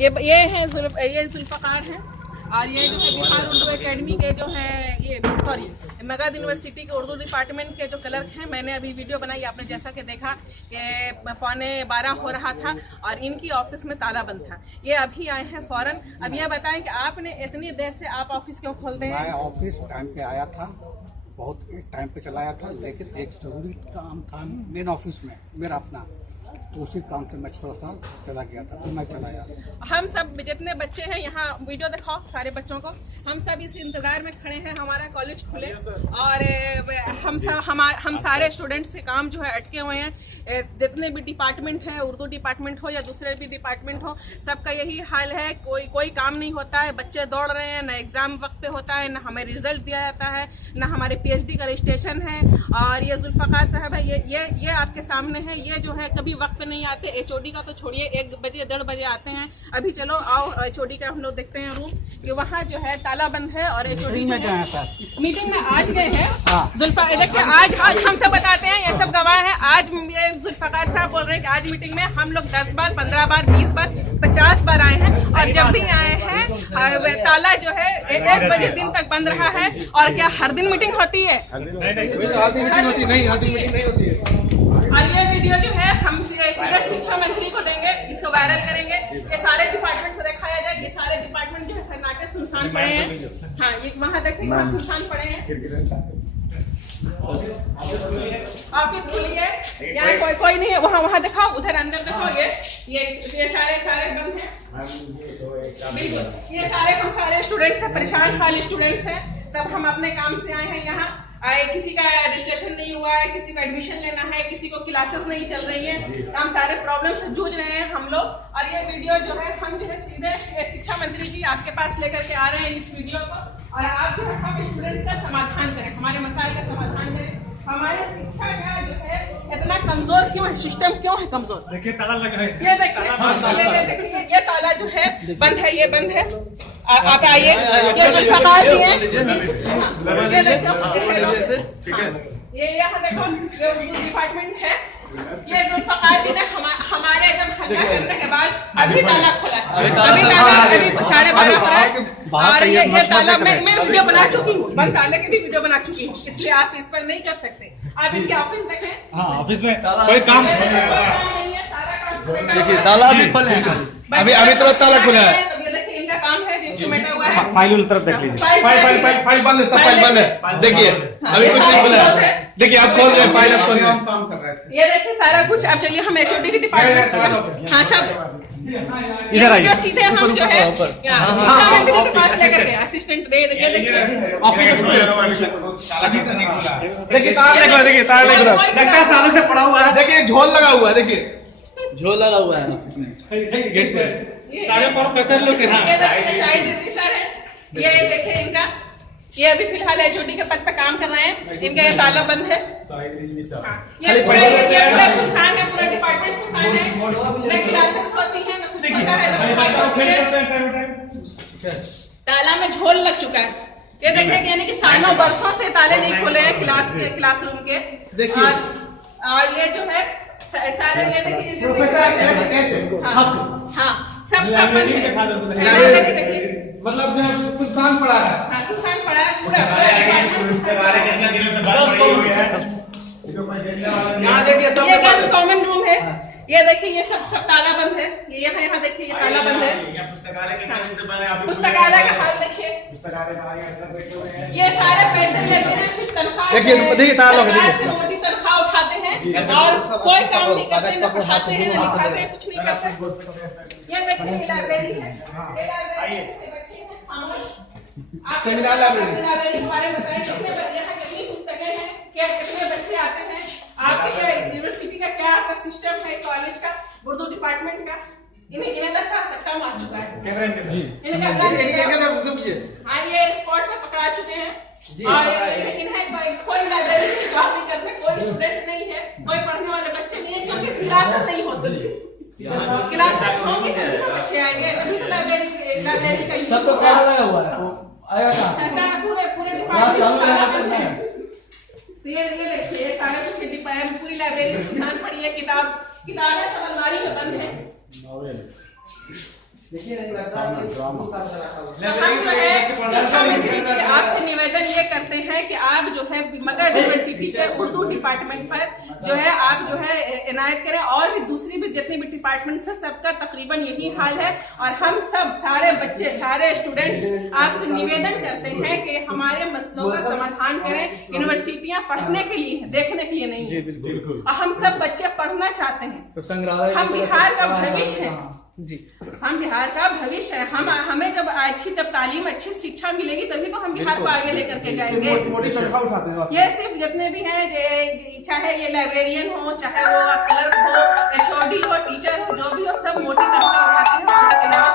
ये जुल्फ़कार हैं और ये जो है बिहार उर्दू एकेडमी के जो हैं ये मगध यूनिवर्सिटी के उर्दू डिपार्टमेंट के जो क्लर्क हैं। मैंने अभी वीडियो बनाई, आपने जैसा कि देखा कि 11:15 हो रहा था और इनकी ऑफिस में ताला बंद था। ये अभी आए हैं फौरन। अब ये बताएं कि आपने इतनी देर से आप ऑफिस क्यों खोलते हैं? मैं ऑफिस टाइम पे आया था, बहुत टाइम पे चला आया था, लेकिन एक जरूरी काम था मेन ऑफिस में मेरा अपना, तो उसी काम से मैं थोड़ा सा चला गया था, तो मैं चला आया। हम सब जितने बच्चे हैं यहाँ, वीडियो दिखाओ सारे बच्चों को, हम सब इस इंतजार में खड़े हैं हमारा कॉलेज खुले और हम सारे स्टूडेंट्स के काम जो है अटके हुए हैं। जितने भी डिपार्टमेंट हैं, उर्दू डिपार्टमेंट हो या दूसरे भी डिपार्टमेंट हो, सबका यही हाल है। कोई काम नहीं होता है, बच्चे दौड़ रहे हैं, ना एग्जाम वक्त पे होता है, ना हमें रिजल्ट दिया जाता है, ना हमारे PhD का रजिस्ट्रेशन है। और ये जुल्फ़कार साहब है, ये आपके सामने है। ये जो है कभी वक्त पे नहीं आते। HOD का तो छोड़िए, 1 बजे 1:30 बजे आते हैं। अभी चलो आओ HOD का हम लोग देखते हैं रूम कि वहाँ जो है ताला बंद है और HOD मीटिंग में आज गए हैं। जुल्फ़कार देखिए, आज हम सब बताते हैं, ये सब गवाह है। आज ये जुल्फ़कार साहब बोल रहे हैं कि आज मीटिंग में हम लोग 10 बार, 15 बार, 20 बार, 50 बार आए हैं और जब भी आए हैं ताला जो है 1 बजे दिन तक बंद रहा है। और क्या हर दिन मीटिंग होती है? और ये वीडियो जो है हम सीधे शिक्षा मंत्री को देंगे, इसको वायरल करेंगे, ये सारे डिपार्टमेंट को दिखाया जाए। ये सारे डिपार्टमेंट जो है सन्नाटे सुनसान पड़े हैं। हाँ, ये वहाँ देखिए, वहाँ सुनसान पड़े हैं। ऑफिस खुली है, यहाँ कोई नहीं है। वहाँ दिखाओ, उधर अंदर दिखाओ। ये सारे बंद हैं बिल्कुल। ये हम सारे स्टूडेंट्स हैं, परेशान हाल स्टूडेंट्स हैं। सब हम अपने काम से आए हैं यहाँ। किसी का रजिस्ट्रेशन नहीं हुआ है, किसी को एडमिशन लेना है, किसी को क्लासेस नहीं चल रही हैं। हम सारे प्रॉब्लम से जूझ रहे हैं हम लोग। और ये वीडियो जो है हम जो है सीधे शिक्षा मंत्री जी आपके पास लेकर के आ रहे हैं इस वीडियो को। और आप जो है हम स्टूडेंट्स का समाधान करें, हमारे मसाइल का समाधान करें। हमारे शिक्षा का जो है इतना कमजोर क्यों है, सिस्टम क्यों है कमजोर? देखिए ताला लगा है, ये देखिए ये ताला जो है बंद है, ये बंद है। आप आइए, ये जुल्फ़कार जी हैं, ये देखो, ये यहाँ देखो डिपार्टमेंट है। ये जुल्फ़कार जी ने हमारे जब हल्ला करने के बाद अभी ताला खोला है, अभी 12:30 हो रहा है। और ये ताला मैं वीडियो बना चुकी हूँ, बंद ताले की भी वीडियो बना चुकी हूँ, इसलिए आप इस पर नहीं कर सकते। आप इनके ऑफिस देखें। हाँ, ऑफिस में कोई काम नहीं है, सारा काम देखिए, ताला भी खुला है, अभी तुरंत ताला खुला है। काम है जो समेटा हुआ है। फाइल तरफ देख लीजिए, फाइल बंद है, सब फाइल बंद है। देखिए अभी कुछ नहीं खुला है, देखिए आप खोल रहे हैं फाइल, आप खोल रहे हैं, काम कर रहे थे। ये देखिए सारा कुछ। अब चलिए हम HOD के डिपार्टमेंट, हाँ सब इधर आइए, सीधे हम जो है शिक्षा मंत्री के पास लेकर के असिस्टेंट दे देखिए ऑफिस देखिए तार देखो, देखिए तार देखो, लगता सालों से पड़ा हुआ है। देखिए झोल लगा हुआ है, देखिए झोल लगा हुआ है ऑफिस में, गेट पे सारे प्रोफेसर लोग हैं। ये देखिए इनका, ये अभी फिलहाल HOD के पद पे काम कर रहे हैं। इनका ये ताला बंद है। ये पूरा सुनसान है, पूरा डिपार्टमेंट सुनसान है। न क्लासेस होती है, न कुछ होता है। ताला में झोल लग चुका है। ये देखिए यानी कि सालों बरसों से ताले नहीं खोले हैं क्लासरूम के। देखिए और ये जो है सारे ये देखिए, हाँ सब मतलब जो सुनसान पड़ा है, हाँ सुनसान पड़ा है पूरा। यहाँ देखिए सब, ये गर्ल्स कॉमन रूम है। ये देखिए ये सब ताला बंद है। ये यहाँ देखिए ये ताला बंद है। पुस्तकालय का हाल देखिए, ये सारे पैसे लेते हैं, सिर्फ तनख्वाह देखिए ताला देखिए, मोटी तनख्वाह उठाते हैं और कोई काम नहीं करते, न पढ़ाते हैं, न लिखाते हैं, कुछ नहीं करते। ये देखिए लाइब्रेरी है, लाइब्रेरी के बारे में बताएं, कितने यहाँ कितनी पुस्तकें हैं, क्या कितने बच्चे आते हैं, आपके यूनिवर्सिटी का क्या आपका सिस्टम है, कॉलेज का, उर्दू डिपार्टमेंट का। इन्हें लगता है सट्टा मार चुका है। हाँ, ये स्पॉट पे पकड़ा चुके हैं। इन्हें कोई लाइब्रेरी की बात नहीं करते, कोई स्टूडेंट नहीं है, कोई पढ़ने वाले बच्चे नहीं है, क्योंकि क्लासेस नहीं होती। क्लासेस होंगी तभी तो बच्चे आएंगे, तभी तो लाइब्रेरी का यूज पूरे डिपार्टमेंट। ये देखिए सारा कुछ पूरी लाइब्रेरी सुनसान पड़ी है। किताबें सब अलमारी में बंद है। शिक्षा मंत्री जी आपसे निवेदन ये करते हैं कि आप जो है मगध यूनिवर्सिटी के उर्दू डिपार्टमेंट पर जो है आप जो है इनायत करें, और भी दूसरी भी जितनी भी डिपार्टमेंट्स है सबका तकरीबन यही हाल है। और हम सब सारे बच्चे सारे स्टूडेंट्स आपसे निवेदन करते हैं कि हमारे मसलों का समाधान करें। यूनिवर्सिटियां पढ़ने के लिए हैं, देखने के लिए नहीं है। बिल्कुल। और हम सब बच्चे पढ़ना चाहते हैं, तो संग्रहालय हम बिहार का भविष्य है जी, हम बिहार का भविष्य है। हम हमें जब तालीम अच्छी शिक्षा मिलेगी तभी तो हम बिहार को आगे लेकर के जाएंगे। ये सिर्फ जितने भी हैं, चाहे ये लाइब्रेरियन हो, चाहे वो क्लर्क हो, HOD हो, टीचर हो, जो भी हो, सब मोटी तनख्वाह उठाते हैं और इसके अलावा